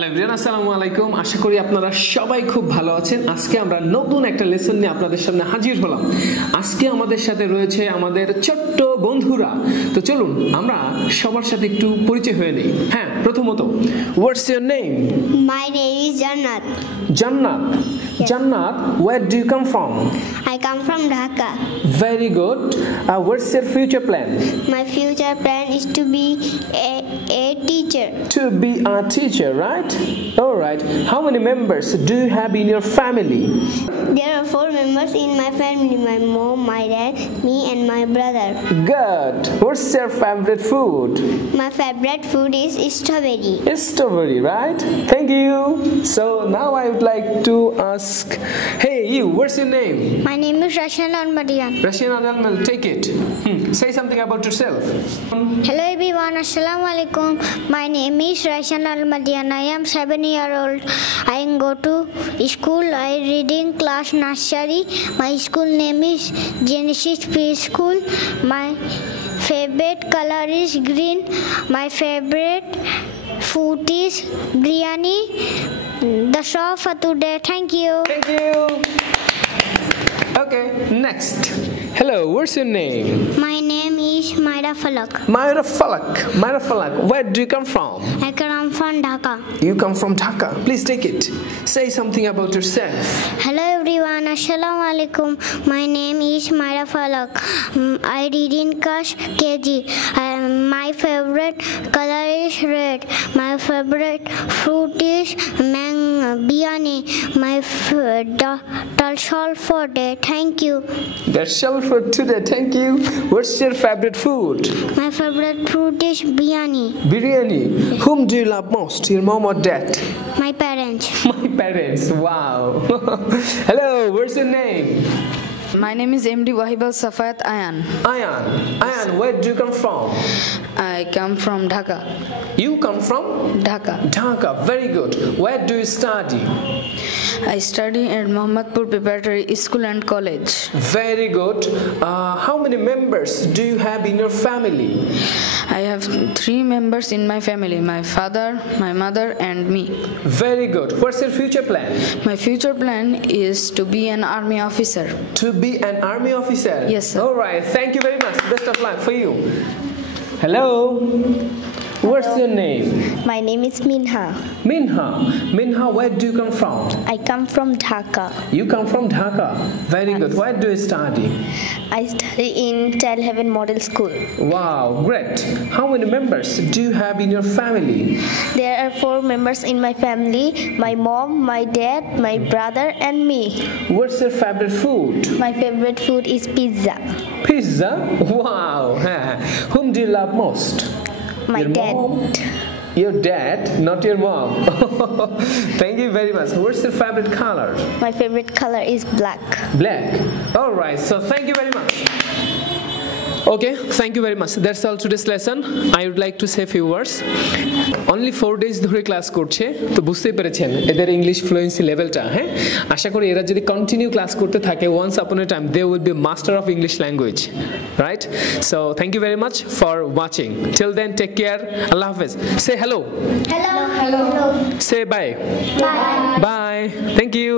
Hello everyone, আসসালামু আলাইকুম। আশা করি আপনারা সবাই খুব ভালো আছেন। আজকে আমরা নতুন একটা লেসন নিয়ে আপনাদের সামনে হাজির হলাম। আজকে আমাদের সাথে রয়েছে আমাদের ছোট্ট বন্ধুরা। তো চলুন আমরা সবার সাথে একটু পরিচয় হয়ে নেই। হ্যাঁ, প্রথমত, what's your name? My name is Jannat. Jannat. Jannat, where do you come from? I come from Dhaka. Very good. What's your future plan? My future plan is to be a teacher. To be a teacher, right? All right. How many members do you have in your family? There are 4 members in my family: my mom, my dad, me, and my brother. Good. What's your favorite food? My favorite food is strawberry. It's strawberry, right? Thank you. So now I would like to ask, hey you, what's your name? My name is Rajon and I. Rajon and I, take it. Say something about yourself. Hello everyone, Assalamu alaikum. My name is Rajon and I am 7 years old. I go to school. I reading class nursery. My school name is Genesis Preschool. My favorite color is green. My favorite food is biryani. That's all for today. Thank you. Thank you. Okay, next. Hello, what's your name? My name is Myra Falak. Myra Falak. Myra Falak, where do you come from? I come from Dhaka. You come from Dhaka. Please take it. Say something about yourself. Hello everyone, Assalamu alaikum. My name is Myra Falak. I read in class KG. My favorite color is red. My favorite fruit is biryani. That's all for today. Thank you. That's all for today. Thank you. What's your favorite food? My favorite food is biryani. Biryani. Whom do you love most? Your mom or dad? My parents. My parents. Wow. Hello, what's your name? My name is MD Wahibal Safayat Ayan. Ayan. Ayan, where do you come from? I come from Dhaka. You come from? Dhaka. Dhaka. Very good. Where do you study? I study at Mohammadpur Preparatory School and College. Very good. How many members do you have in your family? I have 3 members in my family: my father, my mother, and me. Very good. What's your future plan? My future plan is to be an army officer. To be an army officer? Yes, sir. All right. Thank you very much. Best of luck for you. Hello. What's your name? My name is Minha. Minha. Minha, where do you come from? I come from Dhaka. You come from Dhaka. Very good. Where do you study? I study in Child Heaven Model School. Wow, great. How many members do you have in your family? There are 4 members in my family: my mom, my dad, my brother, and me. What's your favorite food? My favorite food is pizza. Pizza? Wow. Whom do you love most? My Your dad. mom? Your dad, not your mom. Thank you very much. What's your favorite color? My favorite color is black. Black. All right. So thank you very much. Okay, thank you very much. That's all today's lesson. I would like to say a few words. Only 4 days ধরে class করছে, তো বুঝতেই পেরেছেন এদের English fluency লেভেলটা। হ্যাঁ, আশা করি এরা যদি কন্টিনিউ ক্লাস করতে থাকে, once upon a time they will be master of English language, right? So thank you very much for watching. Till then, take care. Allah Hafiz. Say hello. Hello. Hello. Say bye. Bye. Bye. Thank you.